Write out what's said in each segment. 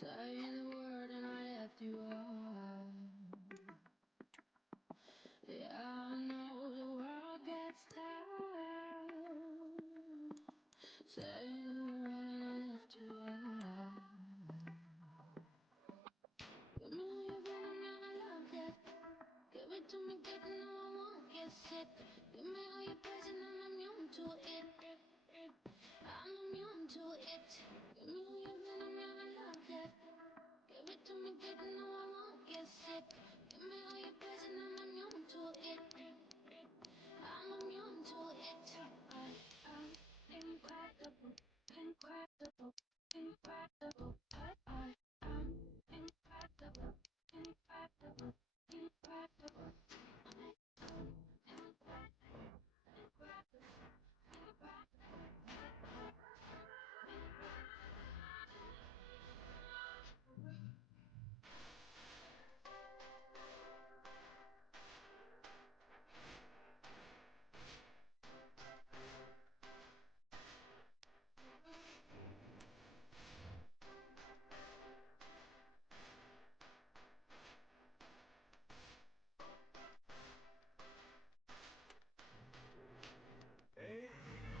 Saying the word and I left you out. Yeah, I know the world gets tired. Saying the word and I left you out. Give me all your venom, now I love that. Give it to me, good, no, I won't get sick. Give me all your poison, I'm immune to it. I'm immune to it. Give me all your venom, now I love that. Give it to me, good, no, I won't get sick. Give me all your poison, I'm immune to it. I'm immune to it. I'm incredible, incredible, incredible. I'm incredible, incredible, incredible.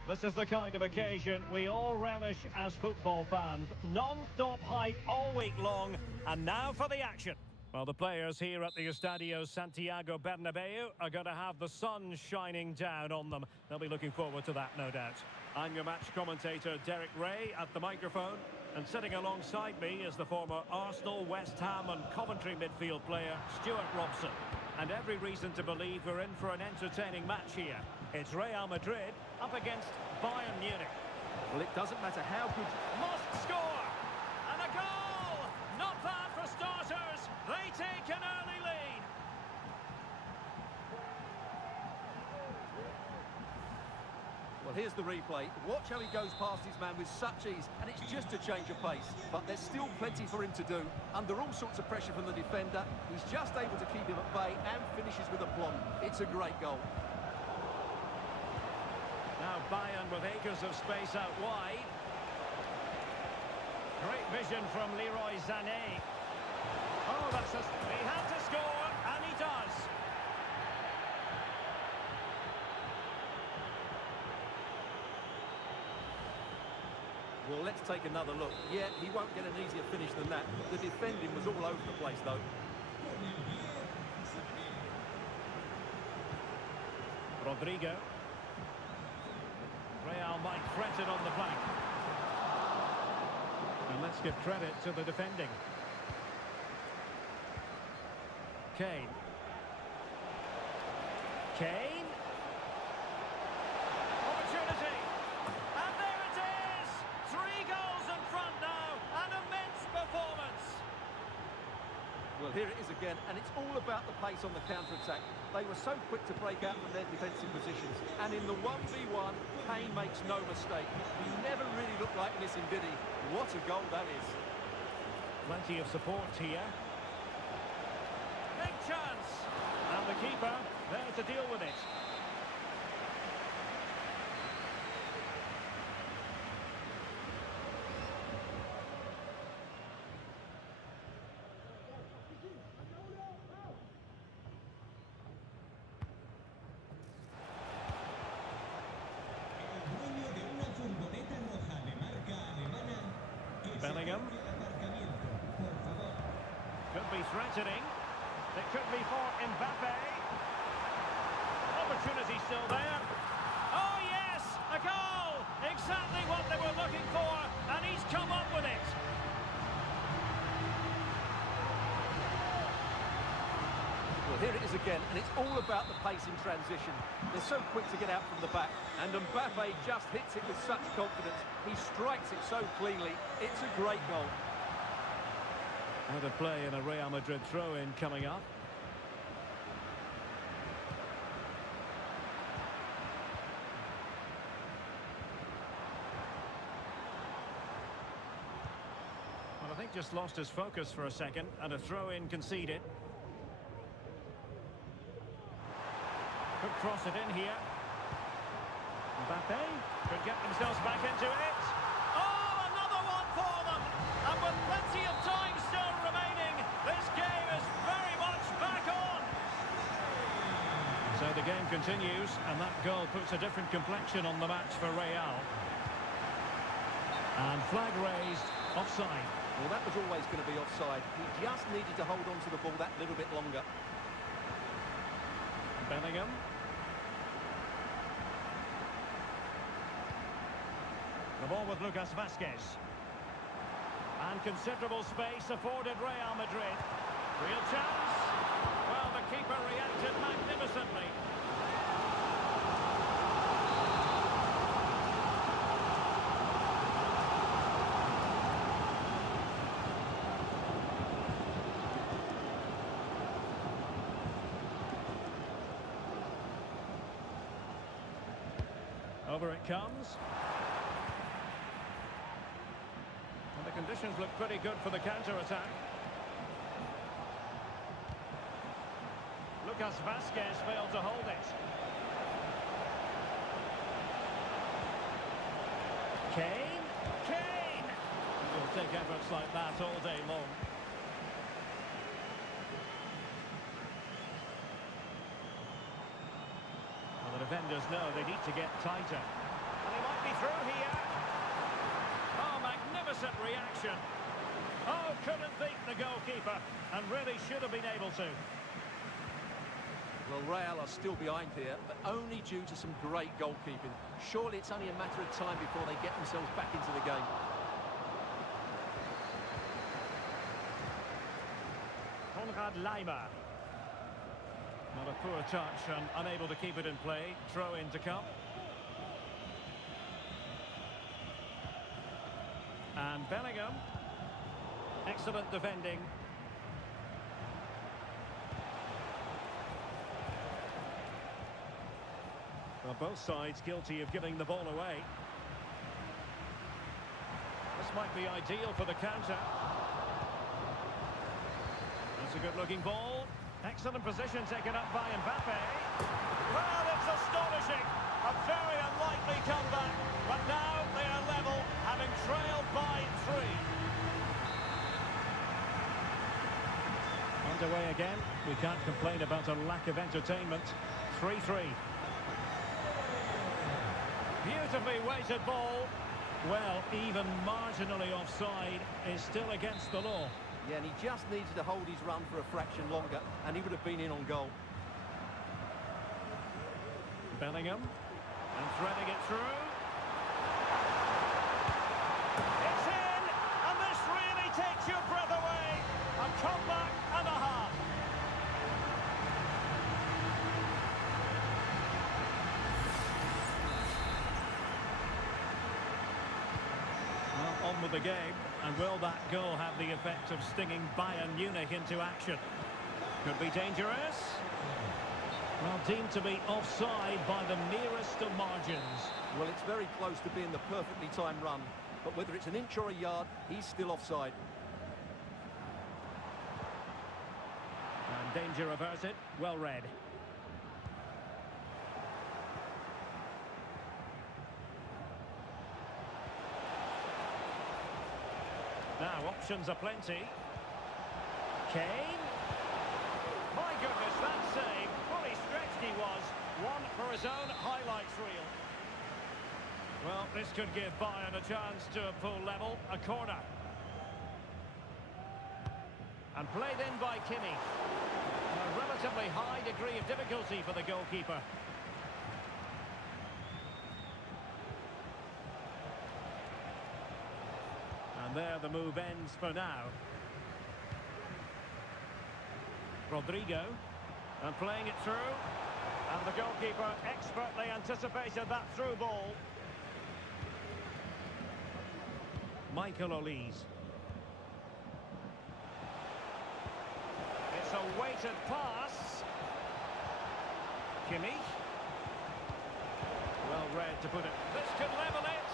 This is the kind of occasion we all relish as football fans. Non-stop hype all week long, and now for the action. Well, the players here at the Estadio Santiago Bernabeu are going to have the sun shining down on them. They'll be looking forward to that, no doubt. I'm your match commentator, Derek Ray, at the microphone. And sitting alongside me is the former Arsenal, West Ham and Coventry midfield player, Stuart Robson. And every reason to believe we're in for an entertaining match here. It's Real Madrid up against Bayern Munich. Well, it doesn't matter how good... Must score! And a goal! Not bad for starters. They take an early lead. Well, here's the replay. Watch how he goes past his man with such ease, and it's just a change of pace. But there's still plenty for him to do. Under all sorts of pressure from the defender, he's just able to keep him at bay and finishes with aplomb. It's a great goal. Now Bayern with acres of space out wide. Great vision from Leroy Sané. Oh, he had to score, and he does. Well, let's take another look. Yeah, he won't get an easier finish than that. The defending was all over the place, though. Rodrigo. Real might threaten on the flank. And let's give credit to the defending. Kane. Kane. Opportunity. And there it is! 3 goals in front now. An immense performance. Well, here it is again, and it's all about the pace on the counter-attack. They were so quick to break out from their defensive positions. And in the 1v1, Kane makes no mistake. He never really looked like missing, did he? What a goal that is. Plenty of support here. Big chance! And the keeper there to deal with it. Bellingham. Could be threatening. It could be for Mbappe. Opportunity still there. Oh yes, a goal! Exactly what they were looking for, and he's come up with it. Well, here it is again, and it's all about the pace in transition. They're so quick to get out from the back, and Mbappe just hits it with such confidence. He strikes it so cleanly. It's a great goal. How to play in a Real Madrid throw-in coming up. think just lost his focus for a second, and a throw-in conceded. Could cross it in here. Mbappe could get themselves back into it. Oh, another one for them! And with plenty of time still remaining, this game is very much back on! So the game continues, and that goal puts a different complexion on the match for Real. And flag raised, offside. Well, that was always going to be offside. He just needed to hold on to the ball that little bit longer. Bellingham. The ball with Lucas Vazquez. And considerable space afforded Real Madrid. Real chance. Well, the keeper reacted magnificently. Over it comes. And the conditions look pretty good for the counter-attack. Lucas Vazquez failed to hold it. Kane. Kane! He'll take efforts like that all day long. Well, the defenders know they need to get tighter. And he might be through here. Oh, magnificent reaction. Oh, couldn't beat the goalkeeper, and really should have been able to. Well, Real are still behind here, but only due to some great goalkeeping. Surely it's only a matter of time before they get themselves back into the game. Konrad Laimer. Not a poor touch and unable to keep it in play. Throw in to come. And Bellingham. Excellent defending. Well, both sides guilty of giving the ball away. This might be ideal for the counter. That's a good-looking ball. Excellent position taken up by Mbappe. Well, it's astonishing. A very unlikely comeback. But now they are level, having trailed by 3. Underway again. We can't complain about a lack of entertainment. 3-3. Beautifully weighted ball. Well, even marginally offside is still against the law. Yeah, and he just needed to hold his run for a fraction longer, and he would have been in on goal. Bellingham. And threading it through. It's in! And this really takes your breath away. A comeback and a half. Well, on with the game. And will that goal have the effect of stinging Bayern Munich into action? Could be dangerous. Well, deemed to be offside by the merest of margins. Well, it's very close to being the perfectly timed run. But whether it's an inch or a yard, he's still offside. And danger averted. Well read. Now, options are plenty. Kane. My goodness, that save. Fully stretched he was. One for his own highlights reel. Well, this could give Bayern a chance to pull level. A corner. And played in by Kimmich. A relatively high degree of difficulty for the goalkeeper. And there the move ends for now. Rodrigo. And playing it through. And the goalkeeper expertly anticipated that through ball. Michael Olise. It's a weighted pass. Kimmich. Well read to put it. This could level it.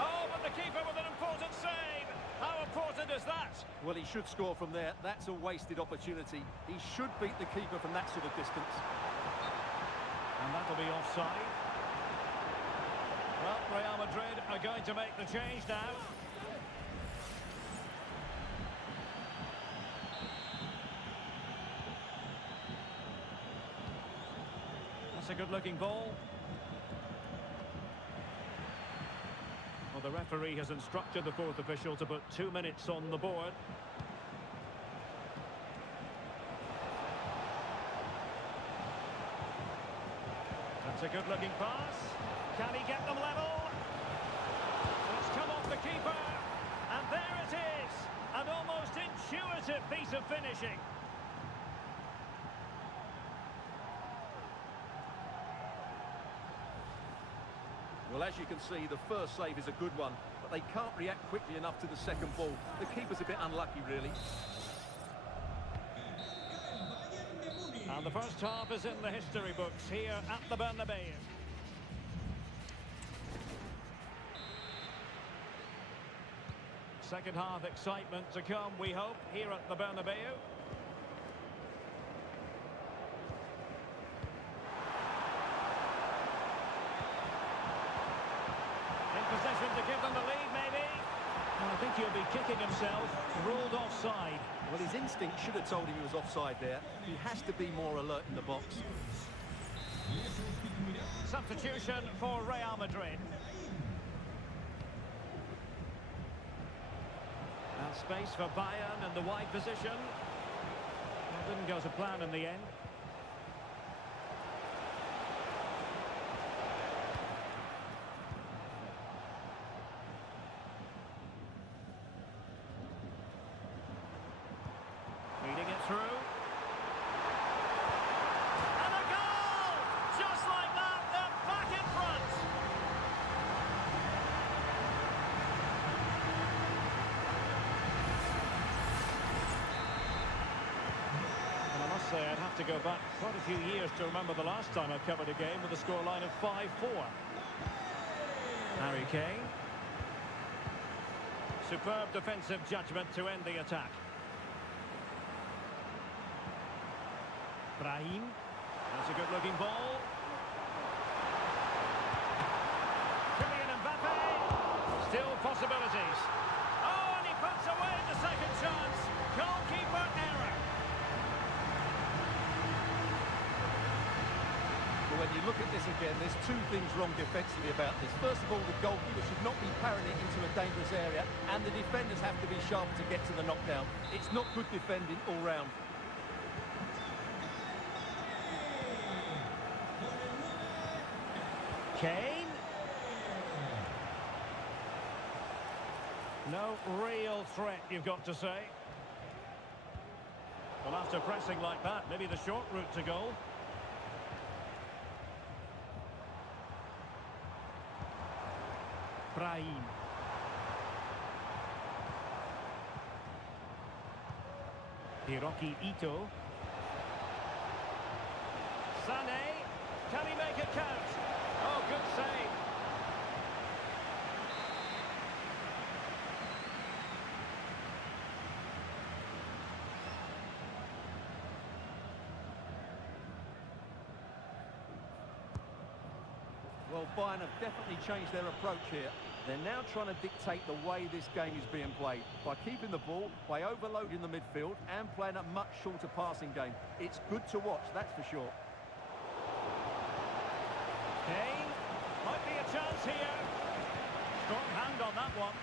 Oh, but the keeper with an important save. How important as that. Well, he should score from there. That's a wasted opportunity. He should beat the keeper from that sort of distance. And that'll be offside. Well, Real Madrid are going to make the change now. That's a good-looking ball. Well, the referee has instructed the fourth official to put 2 minutes on the board. That's a good-looking pass. Can he get them level? It's come off the keeper. And there it is. An almost intuitive piece of finishing. Well, as you can see, the first save is a good one, but they can't react quickly enough to the second ball. The keeper's a bit unlucky, really. And the first half is in the history books here at the Bernabeu. Second half excitement to come, we hope, here at the Bernabeu. Possession to give them the lead, maybe. Well, I think he'll be kicking himself. Ruled offside. Well, his instinct should have told him he was offside there. He has to be more alert in the box. Substitution for Real Madrid. And space for Bayern in the wide position. Well, didn't go to plan in the end. Through. And a goal! Just like that, they're back in front. And I must say, I'd have to go back quite a few years to remember the last time I covered a game with a scoreline of 5-4. Harry Kane. Superb defensive judgment to end the attack. Brahim. That's a good-looking ball. Kylian Mbappe. Still possibilities. Oh, and he puts away the second chance. Goalkeeper error. Well, when you look at this again, there's two things wrong defensively about this. First of all, the goalkeeper should not be parrying it into a dangerous area, and the defenders have to be sharp to get to the knockdown. It's not good defending all round. Kane. No real threat, you've got to say. Well, after pressing like that, maybe the short route to goal. Brahim. Hiroki Ito. Sané. Can he make it count? Oh, good save. Well, Bayern have definitely changed their approach here. They're now trying to dictate the way this game is being played by keeping the ball, by overloading the midfield and playing a much shorter passing game. It's good to watch, that's for sure. Kane, might be a chance here. Strong hand on that one.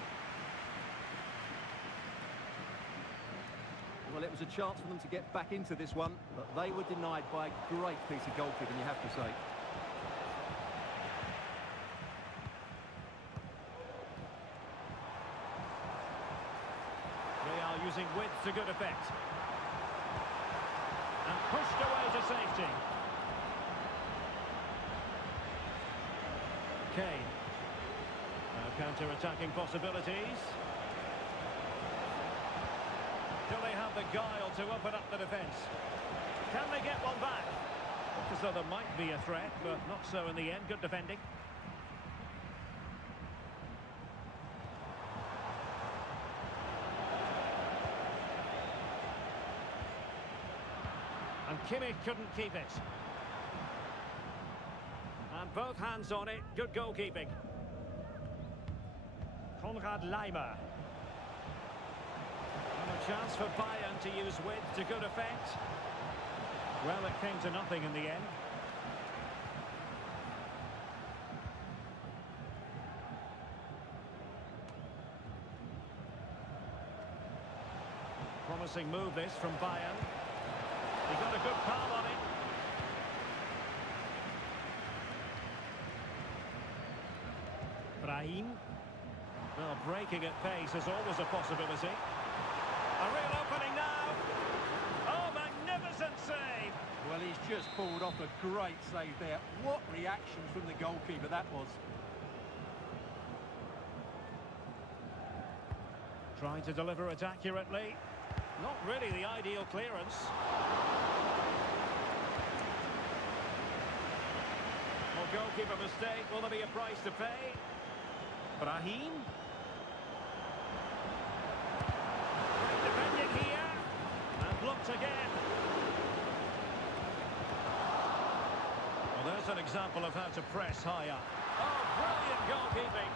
Well, it was a chance for them to get back into this one, but they were denied by a great piece of goalkeeping, you have to say. Real using width to good effect. And pushed away to safety. Kane. Now counter-attacking possibilities. Do they have the guile to open up the defence? Can they get one back? Looks as though there might be a threat, but not so in the end. Good defending. Kimmich couldn't keep it. And both hands on it. Good goalkeeping. Konrad Laimer. And a chance for Bayern to use width to good effect. Well, it came to nothing in the end. Promising move this from Bayern. He got a good palm on it. Brahim. Well, breaking at pace is always a possibility. A real opening now. Oh, magnificent save. Well, he's just pulled off a great save there. What reaction from the goalkeeper that was. Trying to deliver it accurately. Not really the ideal clearance. Well, goalkeeper mistake. Will there be a price to pay? Brahim. Great defending here. And blocked again. Well, there's an example of how to press high up. Oh, brilliant goalkeeping.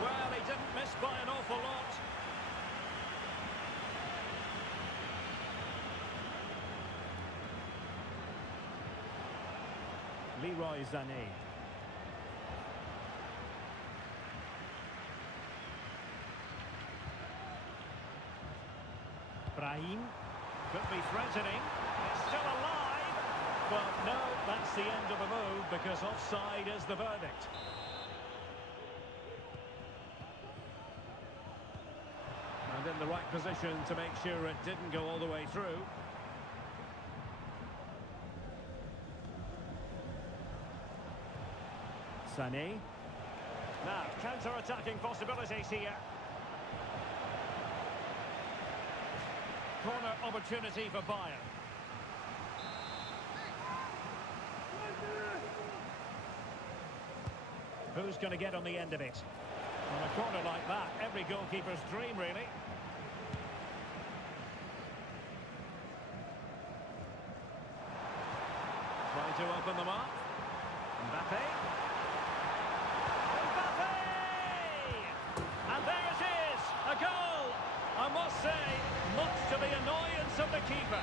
Well, he didn't miss by an awful lot. Leroy Sané. Brahim. Could be threatening. It's still alive. But no, that's the end of the move because offside is the verdict. And in the right position to make sure it didn't go all the way through. Sané. Now, counter-attacking possibilities here. Corner opportunity for Bayern. Who's going to get on the end of it? On a corner like that, every goalkeeper's dream, really. Trying to open them up. Mbappe. And there it is, a goal! I must say, much to the annoyance of the keeper.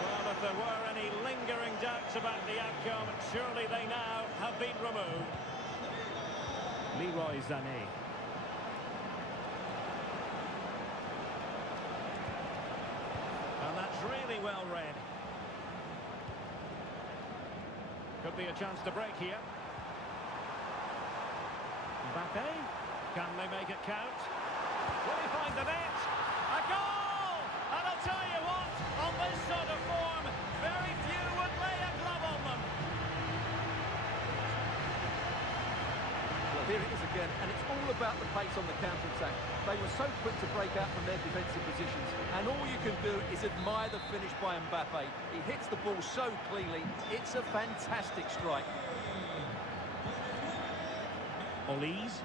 Well, if there were any lingering doubts about the outcome, surely they now have been removed. Leroy Sané. And that's really well read. Could be a chance to break here. Mbappe. Can they make it count? Will he find the net? A goal! And I'll tell you what, on this sort of form, very few would lay a glove on them. Well, here it is again, and it's all about the pace on the counter-attack. They were so quick to break out from their defensive positions, and all you can do is admire the finish by Mbappe. He hits the ball so cleanly, it's a fantastic strike. Olise.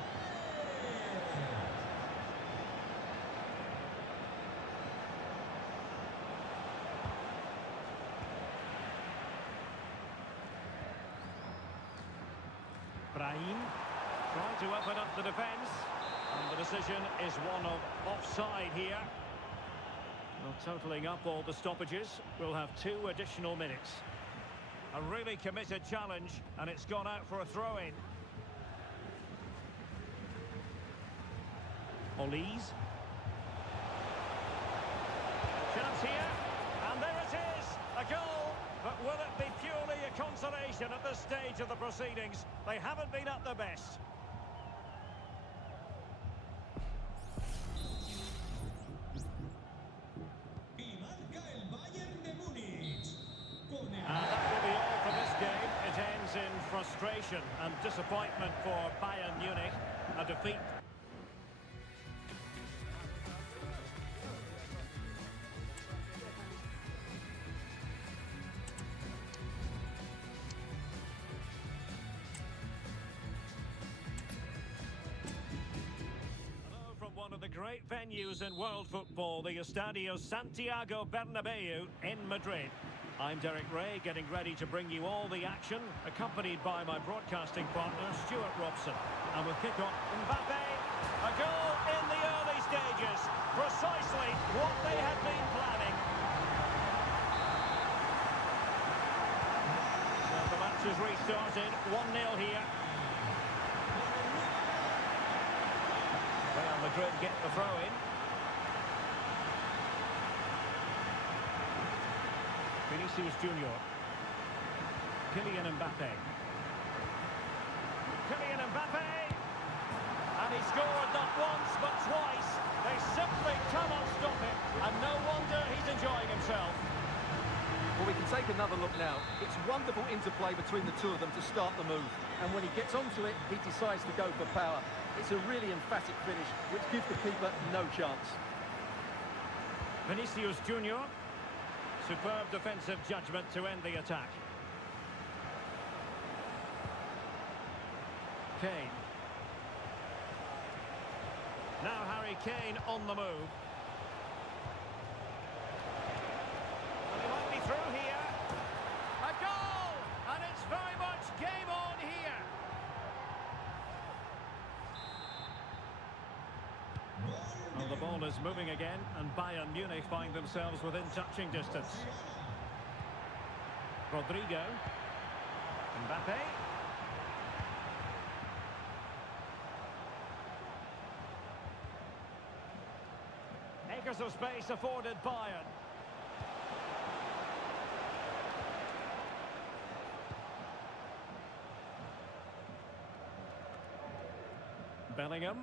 Brahim trying to open up the defence, and the decision is one of offside here. Well, totalling up all the stoppages, we'll have 2 additional minutes. A really committed challenge, and it's gone out for a throw-in. Olise. Chance here, and there it is, a goal. But will it be purely a consolation at this stage of the proceedings? They haven't been at their best. And that will be all for this game. It ends in frustration and disappointment for Bayern Munich. A defeat. great venues in world football, the Estadio Santiago Bernabeu in Madrid. I'm Derek Ray, getting ready to bring you all the action, accompanied by my broadcasting partner, Stuart Robson. And with kick-off, Mbappe, a goal in the early stages, precisely what they had been planning. So the match has restarted, 1-0 here. Real Madrid get the throw-in. Vinicius Junior. Kylian Mbappe. Kylian Mbappe! And he scored not once but twice. They simply cannot stop him. And no wonder he's enjoying himself. Well, we can take another look now. It's wonderful interplay between the two of them to start the move. And when he gets onto it, he decides to go for power. It's a really emphatic finish, which gives the keeper no chance. Vinicius Junior. Superb defensive judgment to end the attack. Kane. Now Harry Kane on the move. And he might be through here. A goal! And it's very much game on here. Well, the ball is moving again, and Bayern Munich find themselves within touching distance. Rodrigo. Mbappe. Acres of space afforded Bayern. Bellingham.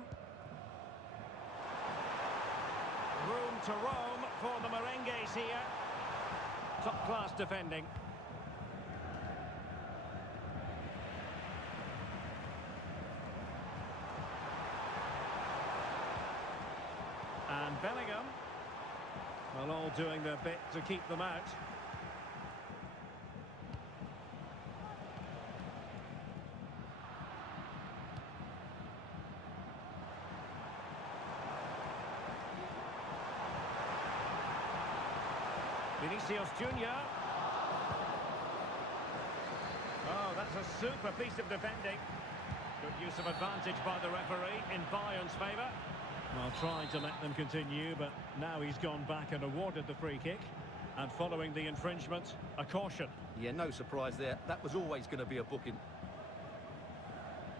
Room to roam for the Merengues here. Top-class defending. And Bellingham. Well, all doing their bit to keep them out. Vinicius Junior. Oh, that's a super piece of defending. Good use of advantage by the referee in Bayern's favour. Well, trying to let them continue, but now he's gone back and awarded the free kick. And following the infringement, a caution. Yeah, no surprise there. That was always going to be a booking.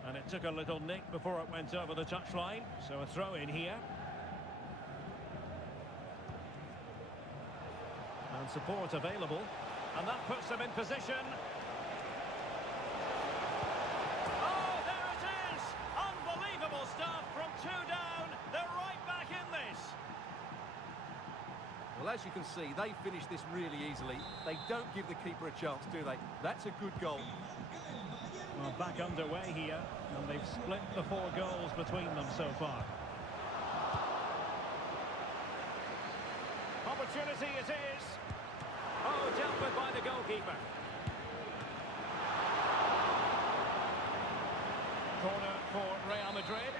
And it took a little nick before it went over the touchline. So a throw in here. And support available. And that puts them in position. Oh, there it is! Unbelievable stuff from 2 down. They're right back in this. Well, as you can see, they finished this really easily. They don't give the keeper a chance, do they? That's a good goal. Well, back underway here, and they've split the 4 goals between them so far. Opportunity it is. Oh, dealt with by the goalkeeper. Corner for Real Madrid.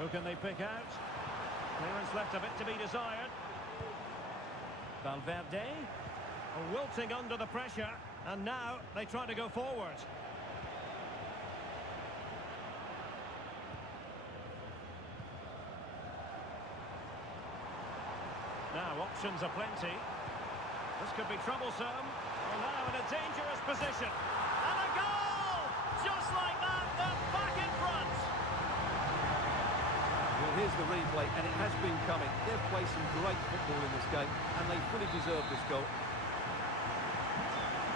Who can they pick out? Clearance left a bit to be desired. Valverde. Wilting under the pressure. And now they try to go forward. Now options are plenty. This could be troublesome. Well, now in a dangerous position. And a goal! Just like that, they're back in front. Well, here's the replay, and it has been coming. They've played some great football in this game, and they fully deserve this goal.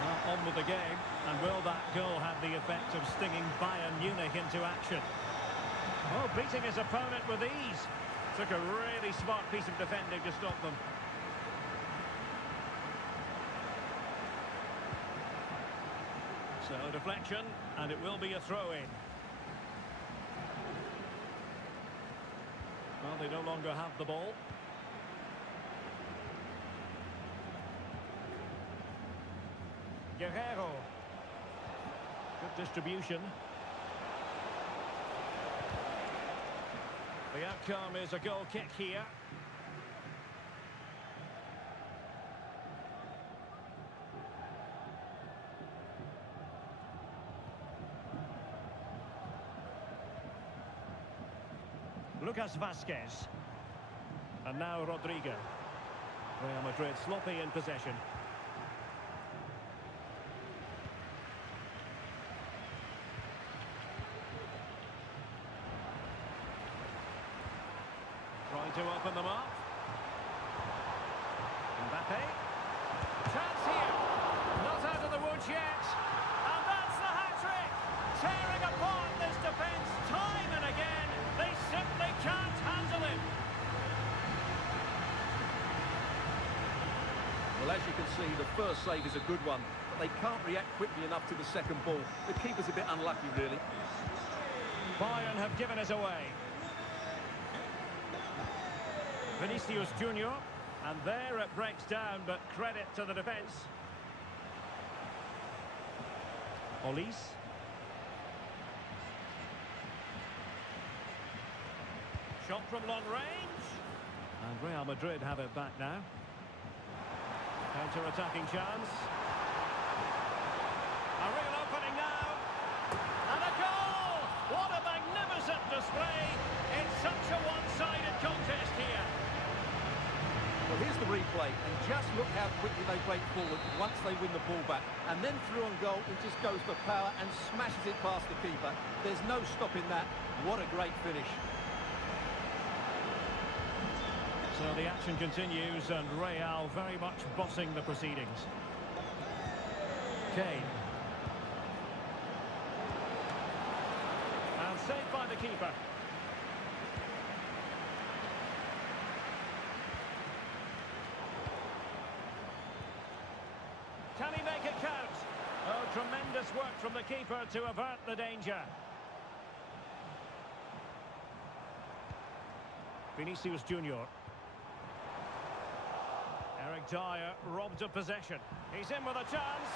Well, on with the game. And will that goal have the effect of stinging Bayern Munich into action? Well, beating his opponent with ease. Took a really smart piece of defending to stop them. So, deflection, and it will be a throw-in. Well, they no longer have the ball. Guerrero. Good distribution. The outcome is a goal kick here. Lucas Vasquez. And now Rodrigo. Real Madrid sloppy in possession. Trying to open them up. Mbappe. Chance here. Not out of the woods yet. And that's the hat-trick. Tearing apart this defence time and again. They simply can't handle him. Well, as you can see, the first save is a good one, but they can't react quickly enough to the second ball. The keeper's a bit unlucky, really. Bayern have given us away. Vinicius Junior, and there it breaks down, but credit to the defence. Olise. Shot from long range. And Real Madrid have it back now. Counter-attacking chance. A real opening now. And a goal! What a magnificent display. It's such a one-sided contest here. Well, here's the replay, and just look how quickly they break forward once they win the ball back. And then through on goal, it just goes for power and smashes it past the keeper. There's no stopping that. What a great finish. So the action continues, and Real very much bossing the proceedings. Kane. And saved by the keeper. Can he make it count? Oh, tremendous work from the keeper to avert the danger. Vinicius Junior. Eric Dyer robbed of possession. He's in with a chance.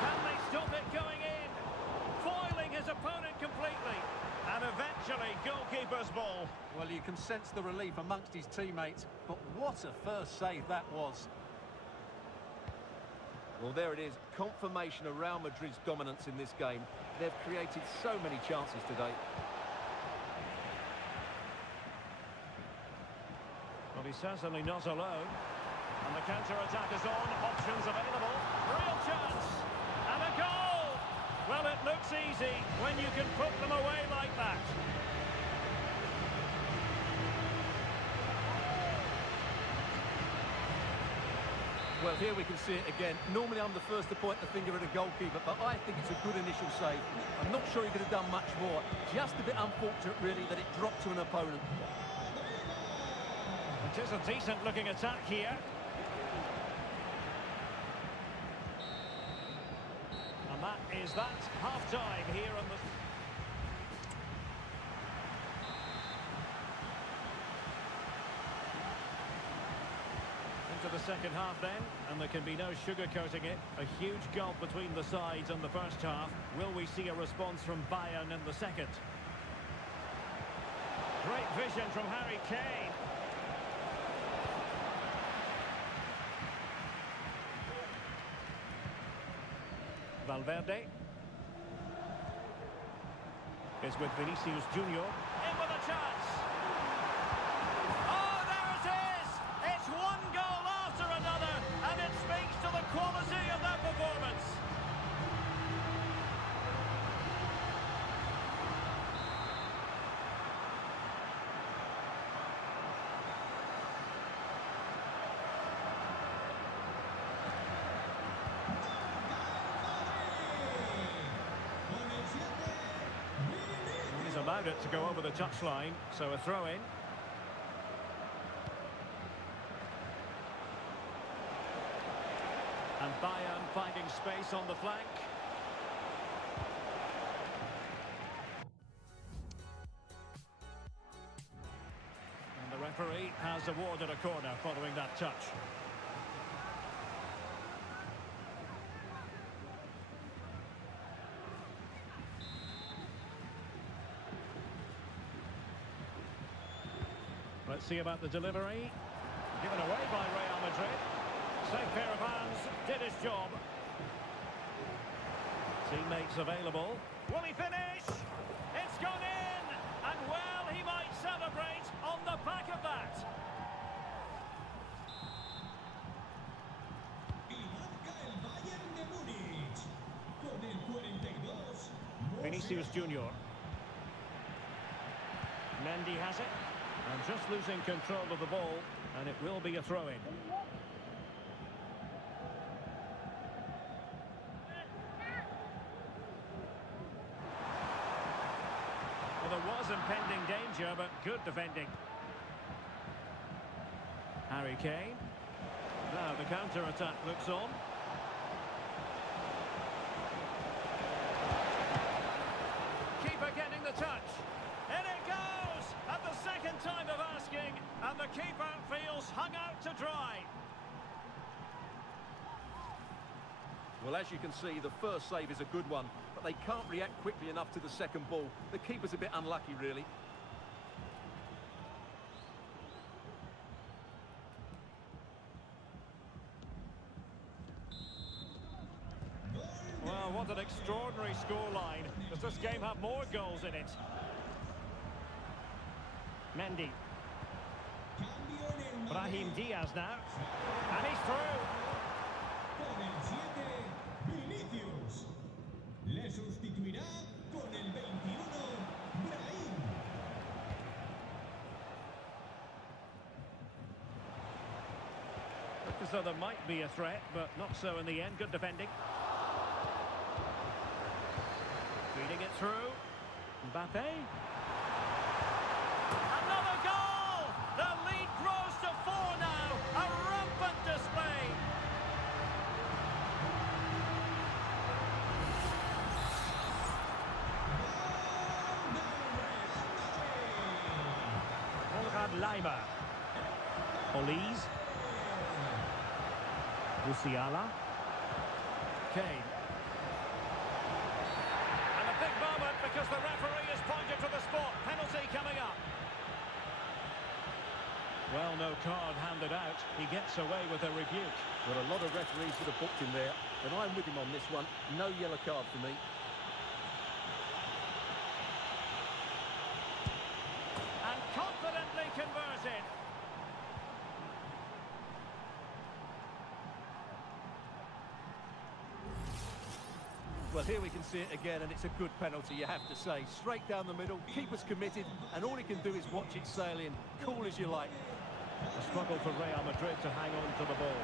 Can they stop it going in? Foiling his opponent completely. And eventually, goalkeeper's ball. Well, you can sense the relief amongst his teammates, but what a first save that was. Well, there it is. Confirmation of Real Madrid's dominance in this game. They've created so many chances today. Well, he's certainly not alone. And the counter-attack is on. Options available. Real chance. And a goal! Well, it looks easy when you can put them away like that. Well, here we can see it again. Normally I'm the first to point the finger at a goalkeeper, but I think it's a good initial save. I'm not sure he could have done much more. Just a bit unfortunate, really, that it dropped to an opponent. It is a decent-looking attack here. And that is that. Half-time here on the... Into the second half then, and there can be no sugarcoating it. A huge gulf between the sides in the first half. Will we see a response from Bayern in the second? Great vision from Harry Kane. Valverde is with Vinicius Junior. In with a chance. Oh, there it is! It's one goal after another, and it speaks to the quality of that performance. He's allowed it to go over the touchline, so a throw-in. And Bayern finding space on the flank. And the referee has awarded a corner following that touch. see about the delivery. Given away by Real Madrid. Safe pair of hands, did his job. Teammates available. Will he finish? It's gone in! And well, he might celebrate on the back of that. Vinicius Junior. Mendy has it. And just losing control of the ball. And it will be a throw-in. Well, there was impending danger, but good defending. Harry Kane. Now the counter-attack looks on. Keeper getting the touch. In it goes! At the second time of asking, and the keeper feels hung out to dry. Well, as you can see, the first save is a good one, but they can't react quickly enough to the second ball. The keeper's a bit unlucky, really. Well, what an extraordinary scoreline. Does this game have more goals in it? Mendy. Brahim Diaz now. And he's through. Con el 7, Vinicius. Le sustituirá con el 21, Brahim. Looked as though there might be a threat, but not so in the end. Good defending. Feeding it through. Mbappe. Another goal! The lead grows to 4 now. A rampant display. Konrad Leimer. Olise. Musiala. Kane. And a big moment because the referee has pointed to the spot. Penalty coming up. Well, no card handed out. He gets away with a rebuke. Well, a lot of referees would have booked him there, but I'm with him on this one. No yellow card for me. And confidently converted. Well, here we can see it again, and it's a good penalty, you have to say. Straight down the middle, keeper's committed, and all he can do is watch it sail in. Cool as you like. A struggle for Real Madrid to hang on to the ball.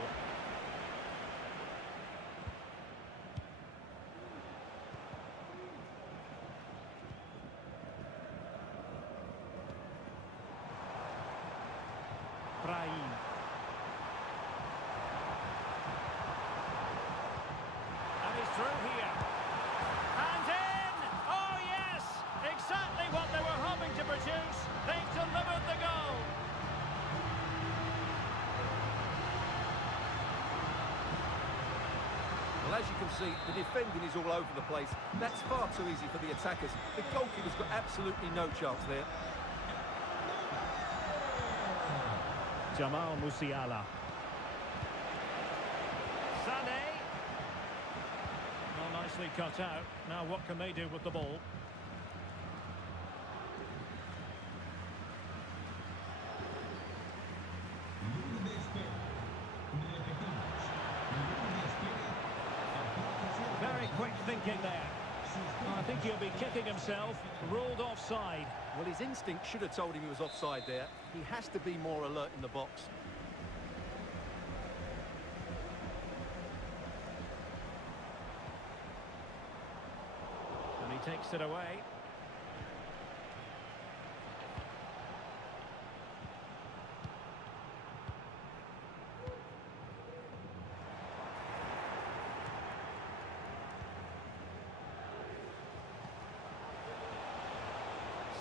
Brahim. And he's through here. And in! Oh yes! Exactly what they were hoping to produce. They've delivered the goal. Well, as you can see, the defending is all over the place. That's far too easy for the attackers. The goalkeeper's got absolutely no chance there. Jamal Musiala. Sané. Well, nicely cut out. Now what can they do with the ball? Very quick thinking there. I think he'll be kicking himself, ruled offside. Well, his instinct should have told him he was offside there. He has to be more alert in the box. And he takes it away.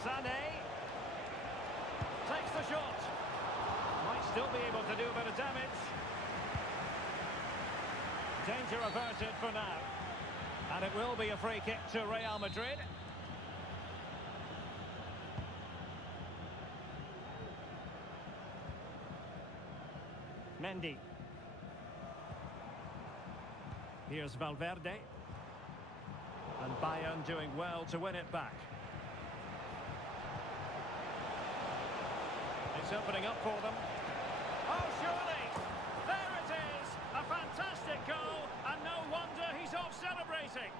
Sané takes the shot. Might still be able to do a bit of damage. Danger averted for now. And it will be a free kick to Real Madrid. Mendy. Here's Valverde. And Bayern doing well to win it back. It's opening up for them. Oh, surely! There it is! A fantastic goal, and no wonder he's off celebrating.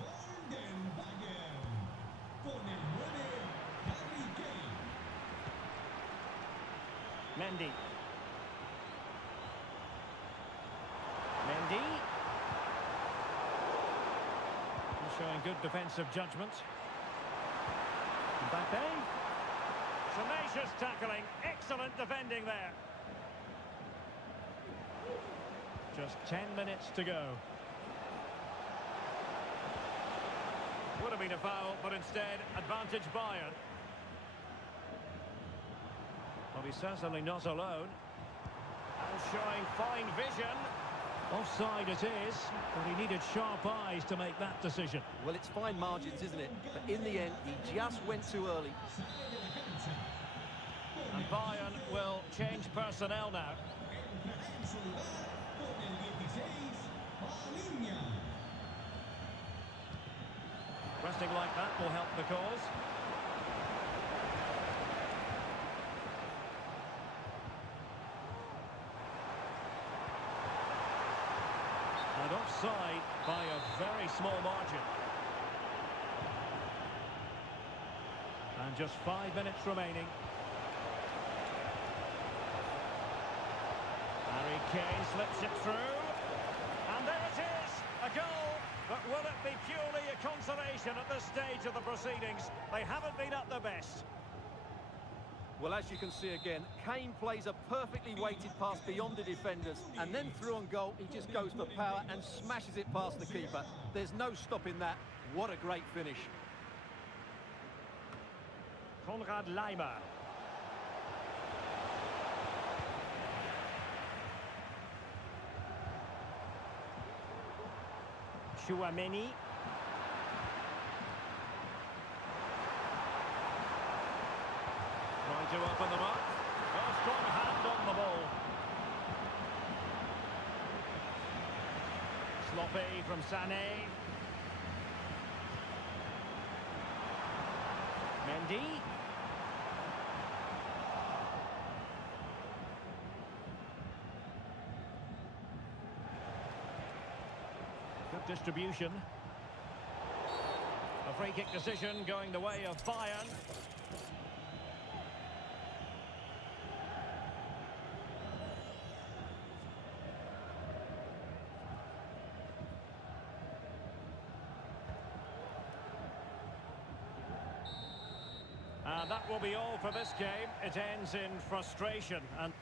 Gol del Bayern. Con el 9, Harry Kane. Mendy. Mendy. He's showing good defensive judgment. Mbappe. Tenacious tackling. Excellent defending there. Just 10 minutes to go. Would have been a foul, but instead, advantage Bayern. Well, he's certainly not alone. And showing fine vision. Offside it is, but he needed sharp eyes to make that decision. Well, it's fine margins, isn't it? But in the end, he just went too early. And Bayern will change personnel now. Entrará en su lugar con el 16, Palinha. Resting like that will help the cause. And offside by a very small margin. And just 5 minutes remaining. Harry Kane slips it through. And there it is, a goal. But will it be purely a consolation at this stage of the proceedings? They haven't been at their best. Well, as you can see again, Kane plays a perfectly weighted pass beyond the defenders, and then through on goal, he just goes for power and smashes it past the keeper. There's no stopping that. What a great finish. Konrad Laimer. Chouameni. Trying to open them up. Oh, strong hand on the ball. Sloppy from Sané. Mendy. Good distribution. A free kick decision going the way of Bayern. And that will be all for this game. It ends in frustration. And